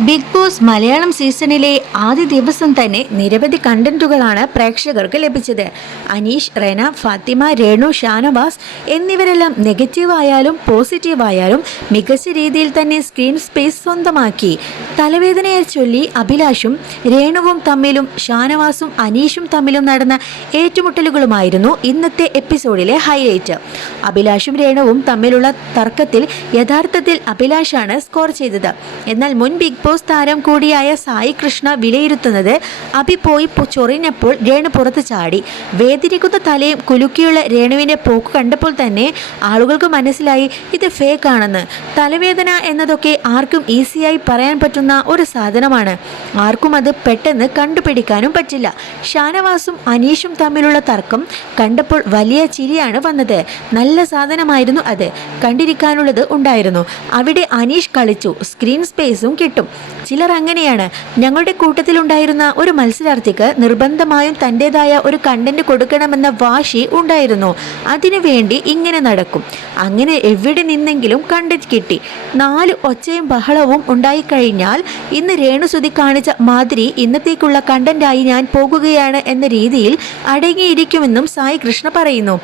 Big boss Malayalam സീസണിലെ ആദ്യ ദിവസം തന്നെ നിരവധി കണ്ടന്റുകളാണ് പ്രേക്ഷകർക്ക് ലഭിച്ചത്. അനീഷ് റെന ഫാത്തിമ രേണു ഷാനവാസ് എന്നിവരെല്ലാം നെഗറ്റീവായാലും പോസിറ്റീവായാലും മികച്ച രീതിയിൽ തന്നെ സ്ക്രീൻ സ്പേസ് സ്വന്തമാക്കി. തലവേദനയെ ചൊല്ലി അഭിലാഷും രേണുവും തമ്മിലും ഷാനവാസും അനീഷും തമ്മിലും നടന്ന ഏറ്റുമുട്ടലുകളുമായിരുന്നു ഇന്നത്തെ എപ്പിസോഡിലെ ഹൈലൈറ്റ്. അഭിലാഷും രേണുവും തമ്മിലുള്ള തർക്കത്തിൽ യഥാർത്ഥത്തിൽ അഭിലാഷാണ് സ്കോർ ചെയ്തത്. എന്നാൽ മുൻ ബിഗ് ബോസ് താരം കൂടിയായ സായി കൃഷ്ണ വിലയിരുത്തുന്നത് അഭി പോയി ചൊറിഞ്ഞപ്പോൾ രേണു പുറത്ത് ചാടി. വേദിരിക്കുന്ന തലയും കുലുക്കിയുള്ള രേണുവിന്റെ പോക്ക് കണ്ടപ്പോൾ തന്നെ ആളുകൾക്ക് മനസ്സിലായി ഇത് ഫേക്ക് ആണെന്ന് തലവേദന എന്നതൊക്കെ ആർക്കും ഈസിയായി പറയാൻ പറ്റുന്ന ഒരു സാധനമാണ്. ആർക്കും അത് പെട്ടെന്ന് കണ്ടുപിടിക്കാനും പറ്റില്ല. ഷാനവാസും അനീഷും തമ്മിലുള്ള തർക്കം കണ്ടപ്പോൾ വലിയ ചിരിയാണ് വന്നത്. നല്ല സാധനമായിരുന്നു അത്. കണ്ടിരിക്കാനുള്ളത് ഉണ്ടായിരുന്നു. അവിടെ അനീഷ് കളിച്ചു. സ്ക്രീൻ സ്പേസും കിട്ടും. ചിലർ അങ്ങനെയാണ്. ഞങ്ങളുടെ കൂട്ടത്തിലുണ്ടായിരുന്ന ഒരു മത്സരാർത്ഥിക്ക് നിർബന്ധമായും തന്റെതായ ഒരു കണ്ടന്റ് കൊടുക്കണമെന്ന വാശി ഉണ്ടായിരുന്നു. അതിനുവേണ്ടി ഇങ്ങനെ നടക്കും. അങ്ങനെ എവിടെ നിന്നെങ്കിലും കണ്ടന്റ് കിട്ടി. നാല് ഒച്ചയും ബഹളവും ഉണ്ടായിക്കഴിഞ്ഞാൽ ഇന്ന് രേണുസുതി കാണിച്ച മാതിരി ഇന്നത്തേക്കുള്ള കണ്ടന്റായി ഞാൻ പോകുകയാണ് എന്ന രീതിയിൽ അടങ്ങിയിരിക്കുമെന്നും സായി കൃഷ്ണ പറയുന്നു.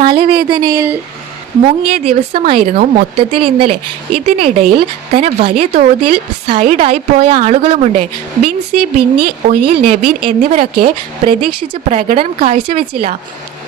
തലവേദനയിൽ മുങ്ങിയ ദിവസമായിരുന്നു മൊത്തത്തിൽ ഇന്നലെ. ഇതിനിടയിൽ തന്നെ വലിയ തോതിൽ സൈഡായി പോയ ആളുകളുമുണ്ട്. ബിൻസി ബിന്നി ഒനിൽ നബീൻ എന്നിവരൊക്കെ പ്രതീക്ഷിച്ച് പ്രകടനം കാഴ്ചവെച്ചില്ല.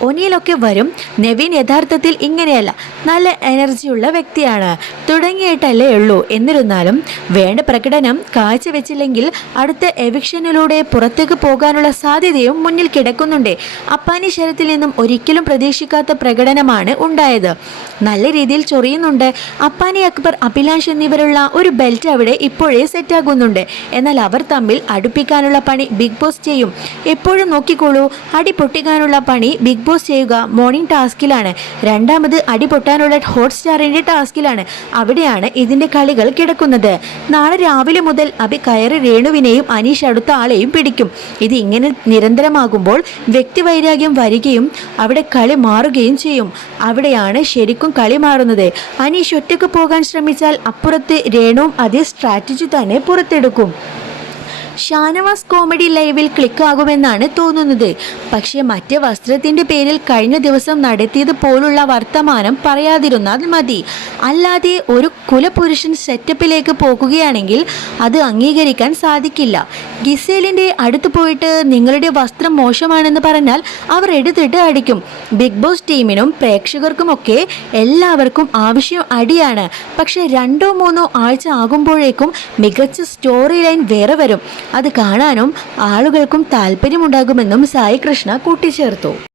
ഒനിയിലൊക്കെ വരും. നവീൻ യഥാർത്ഥത്തിൽ ഇങ്ങനെയല്ല നല്ല എനർജിയുള്ള വ്യക്തിയാണ്. തുടങ്ങിയിട്ടല്ലേ ഉള്ളൂ. എന്നിരുന്നാലും വേണ്ട പ്രകടനം കാഴ്ചവെച്ചില്ലെങ്കിൽ അടുത്ത എവിക്ഷനിലൂടെ പുറത്തേക്ക് പോകാനുള്ള സാധ്യതയും മുന്നിൽ കിടക്കുന്നുണ്ട്. അപ്പാനി ശരത്തിൽ നിന്നും ഒരിക്കലും പ്രതീക്ഷിക്കാത്ത പ്രകടനമാണ് ഉണ്ടായത്. നല്ല രീതിയിൽ ചൊറിയുന്നുണ്ട്. അപ്പാനി അക്ബർ അഭിലാഷ് എന്നിവരുള്ള ഒരു ബെൽറ്റ് അവിടെ ഇപ്പോഴേ സെറ്റാകുന്നുണ്ട്. എന്നാൽ അവർ തമ്മിൽ അടുപ്പിക്കാനുള്ള പണി ബിഗ് ബോസ് ചെയ്യും. എപ്പോഴും നോക്കിക്കോളൂ അടി പൊട്ടിക്കാനുള്ള പണി ബിഗ് ബോസ് ചെയ്യുക മോർണിംഗ് ടാസ്കിലാണ്. രണ്ടാമത് അടിപൊട്ടാനുള്ള പൊട്ടാനുള്ള ഹോട്ട്സ്റ്റാറിന്റെ ടാസ്കിലാണ്. അവിടെയാണ് ഇതിന്റെ കളികൾ കിടക്കുന്നത്. നാളെ രാവിലെ മുതൽ അഭി കയറി രേണുവിനെയും അനീഷ് അടുത്ത ആളെയും പിടിക്കും. ഇത് ഇങ്ങനെ നിരന്തരമാകുമ്പോൾ വ്യക്തിവൈരാഗ്യം വരികയും അവിടെ കളി മാറുകയും ചെയ്യും. അവിടെയാണ് ശരിക്കും കളി മാറുന്നത്. അനീഷ് ഒറ്റയ്ക്ക് പോകാൻ ശ്രമിച്ചാൽ അപ്പുറത്ത് രേണുവും അതേ സ്ട്രാറ്റജി തന്നെ പുറത്തെടുക്കും. ഷാനവാസ് കോമഡി ലൈവിൽ ക്ലിക്ക് ആകുമെന്നാണ് തോന്നുന്നത്. പക്ഷേ മറ്റേ വസ്ത്രത്തിന്റെ പേരിൽ കഴിഞ്ഞ ദിവസം നടത്തിയത് പോലുള്ള വർത്തമാനം പറയാതിരുന്നാൽ മതി. അല്ലാതെ ഒരു കുലപുരുഷൻ സെറ്റപ്പിലേക്ക് പോകുകയാണെങ്കിൽ അത് അംഗീകരിക്കാൻ സാധിക്കില്ല. ഗിസേലിന്റെ അടുത്ത് പോയിട്ട് നിങ്ങളുടെ വസ്ത്രം മോശമാണെന്ന് പറഞ്ഞാൽ അവർ എടുത്തിട്ട് അടിക്കും. ബിഗ് ബോസ് ടീമിനും പ്രേക്ഷകർക്കുമൊക്കെ എല്ലാവർക്കും ആവശ്യം അടിയാണ്. പക്ഷേ രണ്ടോ മൂന്നോ ആഴ്ച ആകുമ്പോഴേക്കും മികച്ച സ്റ്റോറി ലൈൻ വേറെ വരും. അത് കാണാനും ആളുകൾക്കും താല്പര്യമുണ്ടാകുമെന്നും സായി കൃഷ്ണ കൂട്ടിച്ചേർത്തു.